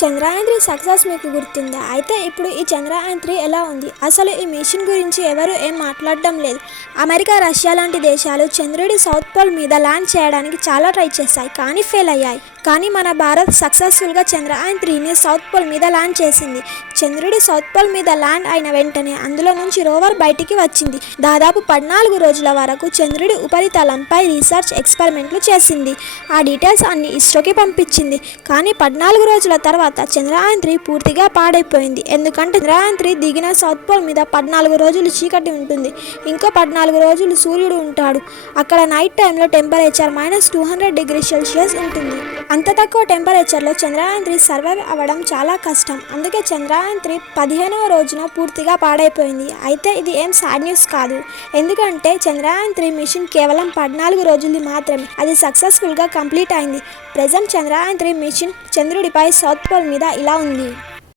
Chandrayaan three success మీకు గుర్తుందా? అయితే ఇప్పుడు ఈ చంద్రయాన్-3 ఎలా ఉంది? అసలు ఈ మిషన్ గురించి ఎవరు ఏం మాట్లాడడం లేదు. అమెరికా, రష్యా లాంటి దేశాలు చంద్రుడి సౌత్ పోల్ మీద ల్యాండ్ చేయడానికి చాలా ట్రై చేశాయి, కానీ ఫెయిల్ అయ్యాయి. కానీ మన భారత్ సక్సెస్ఫుల్గా చంద్రయాన్-3ని సౌత్ పోల్ మీద ల్యాండ్ చేసింది. చంద్రుడి సౌత్ పోల్ మీద ల్యాండ్ అయిన వెంటనే అందులో నుంచి రోవర్ బయటికి వచ్చింది. దాదాపు 14 రోజుల వరకు చంద్రుడి ఉపరితలంపై రీసెర్చ్ ఎక్స్పెరిమెంట్లు చేసింది. ఆ డీటెయిల్స్ అన్ని ఇస్రోకి పంపించింది. కానీ 14 రోజుల తర్వాత చంద్రయాన్-3 పూర్తిగా పాడైపోయింది. ఎందుకంటే చంద్రయాన్-3 దిగిన సౌత్ పోల్ మీద 14 రోజులు చీకటి ఉంటుంది, ఇంకో 14 రోజులు సూర్యుడు ఉంటాడు. అక్కడ నైట్ టైంలో టెంపరేచర్ -200°C ఉంటుంది. అంత తక్కువ టెంపరేచర్లో చంద్రయాన్-3 సర్వైవ్ అవ్వడం చాలా కష్టం. అందుకే చంద్రయాన్-3 15వ రోజున పూర్తిగా పాడైపోయింది. అయితే ఇది ఏం సాడ్ న్యూస్ కాదు, ఎందుకంటే చంద్రయాన్-3 మిషన్ కేవలం 14 రోజులు మాత్రమే. అది సక్సెస్ఫుల్గా కంప్లీట్ అయింది. ప్రెజెంట్ చంద్రయాన్-3 మిషన్ చంద్రుడిపై సౌత్ పోల్ మీద ఇలా ఉంది.